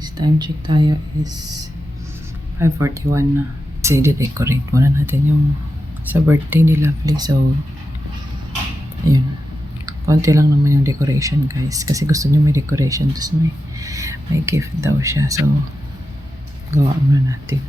guys. Time check tayo is 5:41 na. Kasi decorate muna natin yung sa birthday ni Lovely. So, ayun. Konti lang naman yung decoration guys. Kasi gusto niya may decoration. Tapos may gift daw siya. So, gawa muna natin.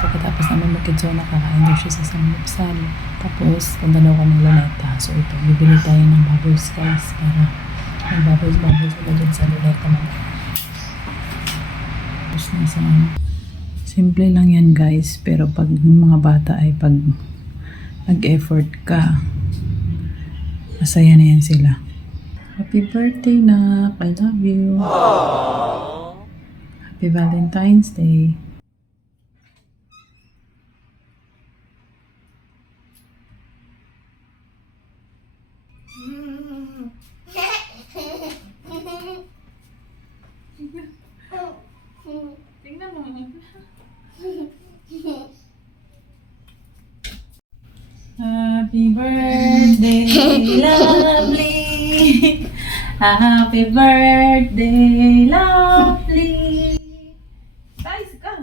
Pagkatapos namin magkidsona, kakain daw siya sa samlipsal. Tapos, punta daw kami Luneta. So, ito, bibili tayo ng bubbles guys para may bubbles sila dun sa Luneta naman. Tapos na sa simple lang yan guys, pero pag mga bata ay pag nag-effort ka, masaya na yan sila. Happy birthday na, I love you. Aww. Happy Valentine's Day. Tingnan mo. Happy birthday, Lovely. Happy birthday, Lovely. Guys, ka.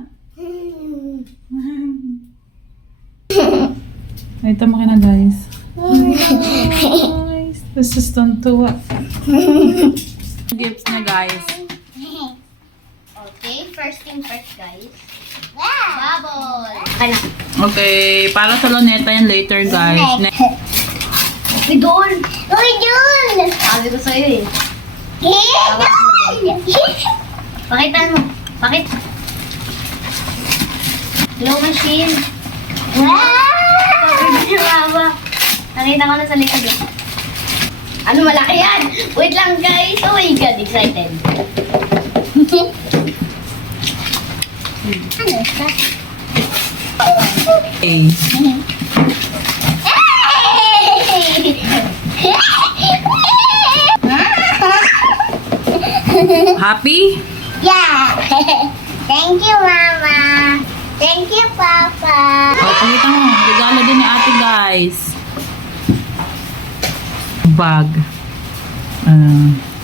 Ito mo na guys. Guys, this is tontuwa. Gifts na guys. Okay, first thing first, guys. Bubble! Okay, para sa Luneta yan later guys. Idol! Idol! Sabi ko sa'yo eh. Pakita mo. Pakita. Glow machine. Wow! Nakita ko na sa likod eh. Ano malaki yan? Wait lang guys. Oh my God, excited. Ano siya? Okay. Happy? Yeah! Thank you, Mama! Thank you, Papa! O, pakita mo. Regalo din ni ate guys. Bag.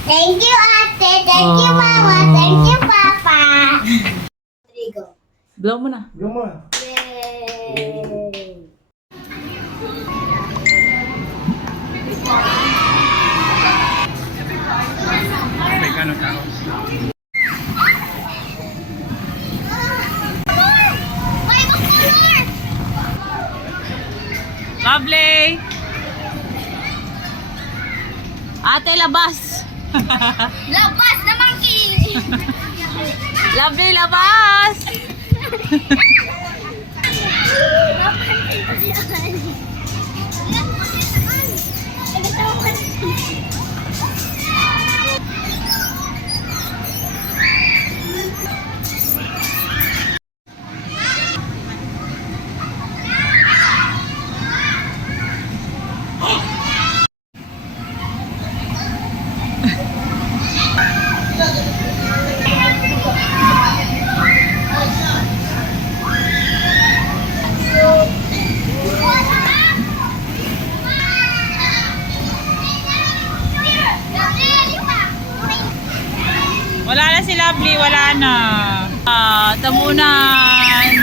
Thank you, Ate! Thank you, Mama! Thank you, Papa! Go. Blow mo na. Yung mo. Yay! Lovely! Ate, labas! Labas na monkey! Lovely, labas!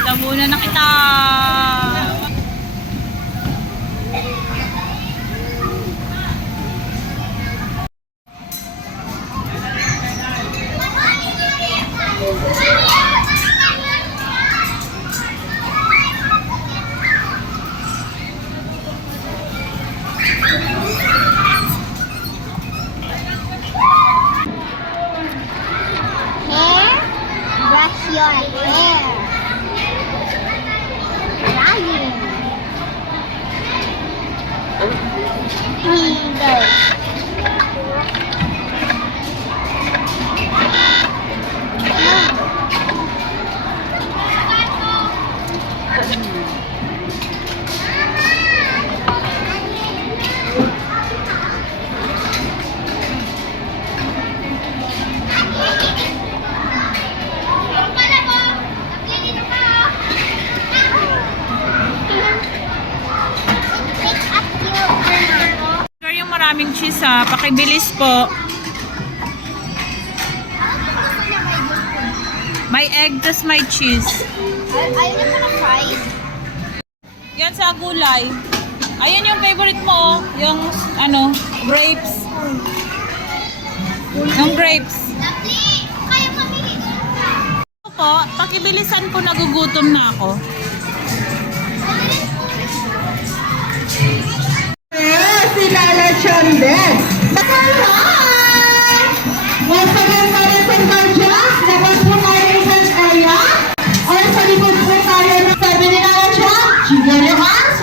Tabunan na kita. Hair? Brush your hair. Drying. Go. Sure yung maraming cheese ha. Pakibilis po. May egg, tas may cheese. Ayaw niyo pa ng fries? Yan sa gulay. Ayan yung favorite mo, oh. Yung ano, grapes. Yung grapes. Lovely! Kaya mamili. Ito po, pakibilisan po, nagugutom na ako. Si Lala Chandel. Once again, ladies and gentlemen, labas po tayo ng event area. Or sa likod po tayo ng sabi ni Lala Chan, Chigan yung hands.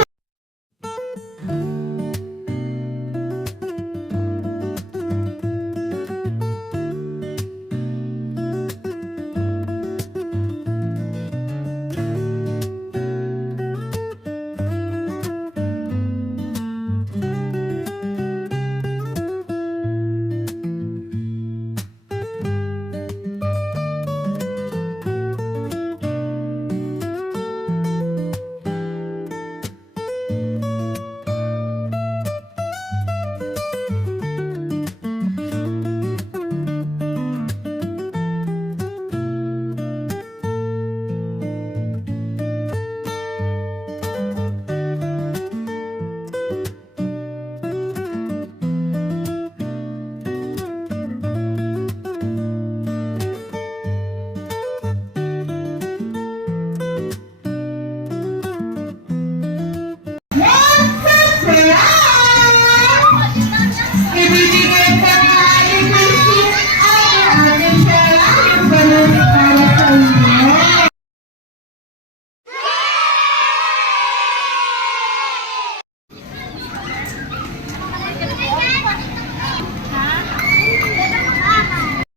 Ibibigay sa ating Christine ay ang ating Shara, yung balon para sa inyo.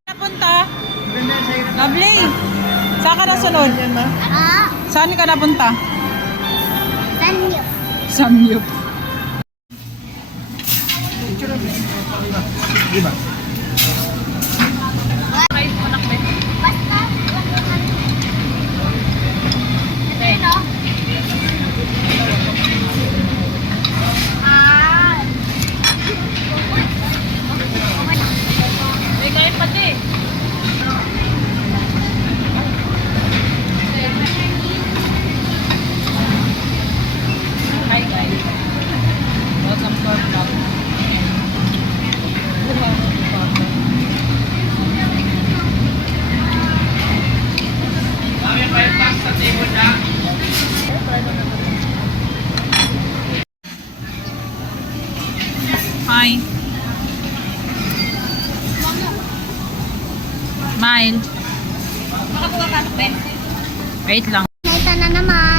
Napunta? Lovely. Saan ka nasunod? Ah, Saan ka napunta? sanyo. Samyup. Basta. Ito yun, oh. Ah. May kain pati. Hi guys. Welcome to our vlog. Hi. Mild. Wait lang. Ito na naman.